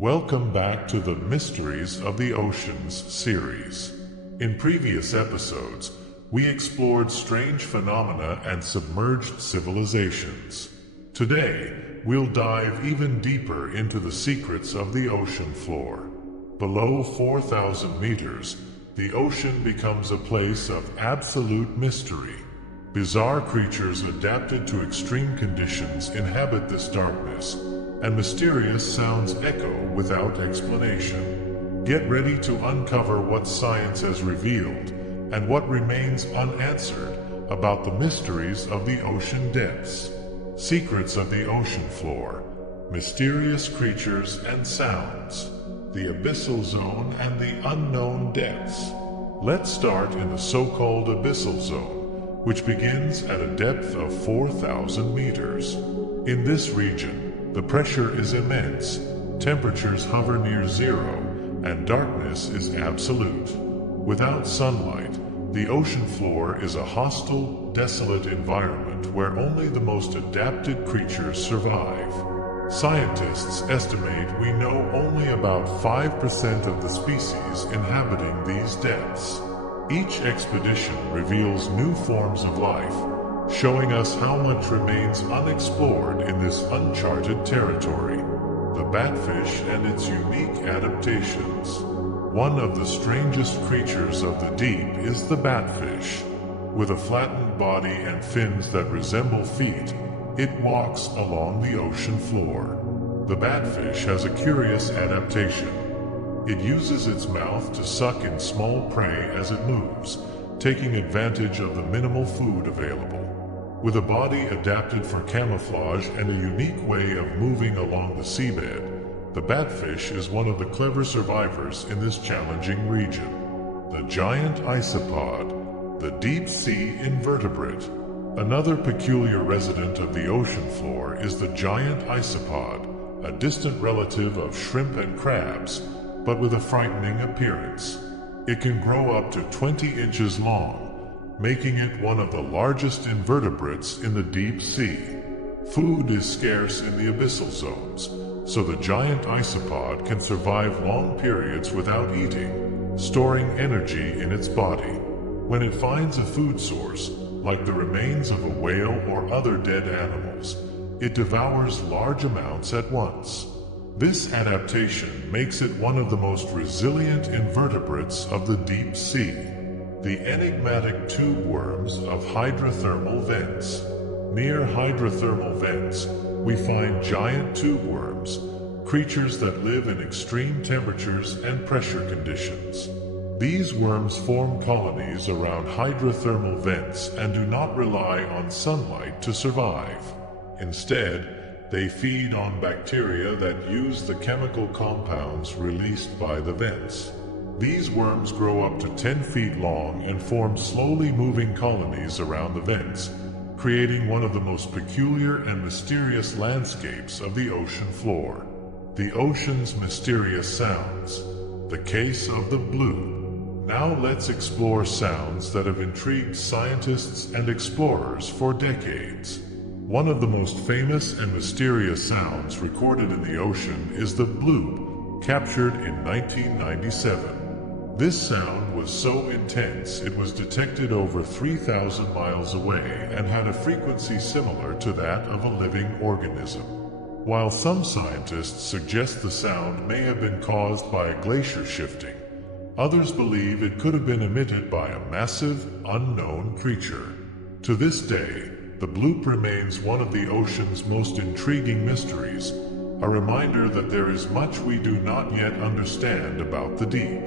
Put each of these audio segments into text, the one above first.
Welcome back to the Mysteries of the Oceans series. In previous episodes, we explored strange phenomena and submerged civilizations. Today, we'll dive even deeper into the secrets of the ocean floor. Below 4,000 meters, the ocean becomes a place of absolute mystery. Bizarre creatures adapted to extreme conditions inhabit this darkness, and mysterious sounds echo without explanation. Get ready to uncover what science has revealed and what remains unanswered about the mysteries of the ocean depths. Secrets of the ocean floor, mysterious creatures and sounds, the abyssal zone and the unknown depths. Let's start in the so-called abyssal zone, which begins at a depth of 4,000 meters. In this region, the pressure is immense, temperatures hover near zero, and darkness is absolute. Without sunlight, the ocean floor is a hostile, desolate environment where only the most adapted creatures survive. Scientists estimate we know only about 5% of the species inhabiting these depths. Each expedition reveals new forms of life, showing us how much remains unexplored in this uncharted territory. The Batfish and its unique adaptations. One of the strangest creatures of the deep is the Batfish. With a flattened body and fins that resemble feet, it walks along the ocean floor. The Batfish has a curious adaptation. It uses its mouth to suck in small prey as it moves, taking advantage of the minimal food available. With a body adapted for camouflage and a unique way of moving along the seabed, the Batfish is one of the clever survivors in this challenging region. The Giant Isopod, the deep-sea invertebrate. Another peculiar resident of the ocean floor is the Giant Isopod, a distant relative of shrimp and crabs, but with a frightening appearance. It can grow up to 20 inches long, making it one of the largest invertebrates in the deep sea. Food is scarce in the abyssal zones, so the giant isopod can survive long periods without eating, storing energy in its body. When it finds a food source, like the remains of a whale or other dead animals, it devours large amounts at once. This adaptation makes it one of the most resilient invertebrates of the deep sea. The enigmatic tube worms of hydrothermal vents. Near hydrothermal vents, we find giant tube worms, creatures that live in extreme temperatures and pressure conditions. These worms form colonies around hydrothermal vents and do not rely on sunlight to survive. Instead, they feed on bacteria that use the chemical compounds released by the vents. These worms grow up to 10 feet long and form slowly moving colonies around the vents, creating one of the most peculiar and mysterious landscapes of the ocean floor. The ocean's mysterious sounds. The case of the Bloop. Now let's explore sounds that have intrigued scientists and explorers for decades. One of the most famous and mysterious sounds recorded in the ocean is the Bloop, captured in 1997. This sound was so intense it was detected over 3,000 miles away and had a frequency similar to that of a living organism. While some scientists suggest the sound may have been caused by a glacier shifting, others believe it could have been emitted by a massive, unknown creature. To this day, the Bloop remains one of the ocean's most intriguing mysteries, a reminder that there is much we do not yet understand about the deep.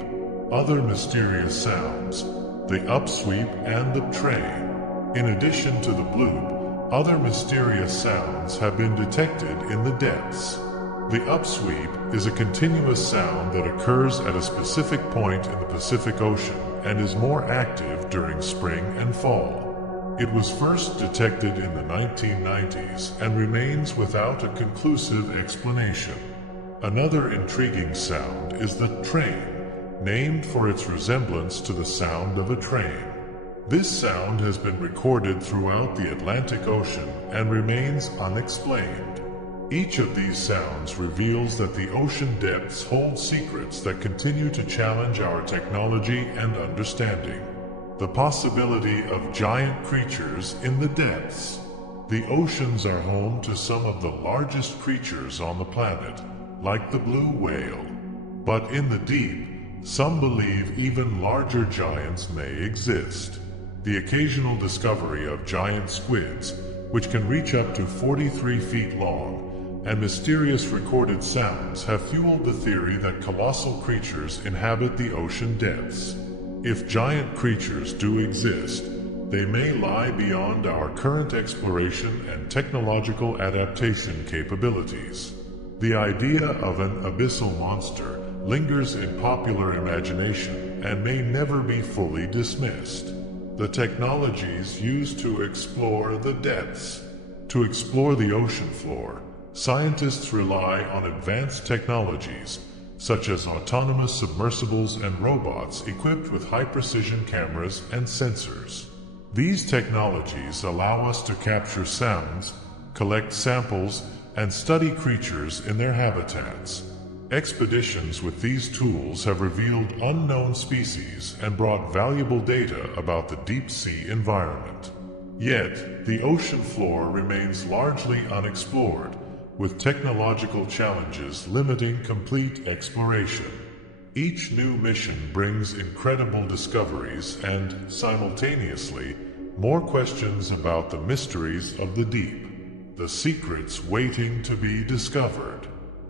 Other mysterious sounds, the upsweep and the train. In addition to the Bloop, other mysterious sounds have been detected in the depths. The upsweep is a continuous sound that occurs at a specific point in the Pacific Ocean and is more active during spring and fall. It was first detected in the 1990s and remains without a conclusive explanation. Another intriguing sound is the train, named for its resemblance to the sound of a train. This sound has been recorded throughout the Atlantic Ocean and remains unexplained. Each of these sounds reveals that the ocean depths hold secrets that continue to challenge our technology and understanding. The possibility of giant creatures in the depths. The oceans are home to some of the largest creatures on the planet, like the blue whale. But in the deep, some believe even larger giants may exist. The occasional discovery of giant squids, which can reach up to 43 feet long, and mysterious recorded sounds have fueled the theory that colossal creatures inhabit the ocean depths. If giant creatures do exist, they may lie beyond our current exploration and technological adaptation capabilities. The idea of an abyssal monster lingers in popular imagination and may never be fully dismissed. The technologies used to explore the depths. To explore the ocean floor, scientists rely on advanced technologies, such as autonomous submersibles and robots equipped with high-precision cameras and sensors. These technologies allow us to capture sounds, collect samples, and study creatures in their habitats. Expeditions with these tools have revealed unknown species and brought valuable data about the deep-sea environment. Yet, the ocean floor remains largely unexplored, with technological challenges limiting complete exploration. Each new mission brings incredible discoveries and, simultaneously, more questions about the mysteries of the deep, the secrets waiting to be discovered.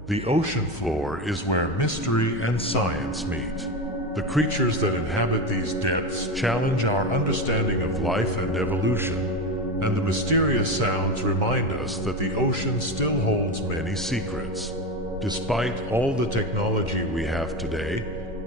The ocean floor is where mystery and science meet. The creatures that inhabit these depths challenge our understanding of life and evolution, and the mysterious sounds remind us that the ocean still holds many secrets. Despite all the technology we have today,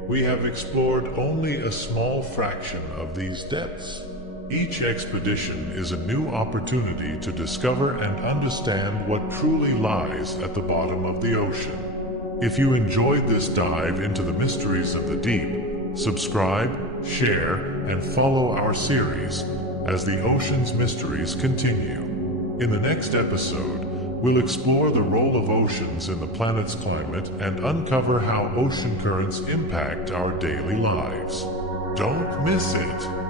we have explored only a small fraction of these depths. Each expedition is a new opportunity to discover and understand what truly lies at the bottom of the ocean. If you enjoyed this dive into the mysteries of the deep, subscribe, share, and follow our series as the ocean's mysteries continue. In the next episode, we'll explore the role of oceans in the planet's climate and uncover how ocean currents impact our daily lives. Don't miss it!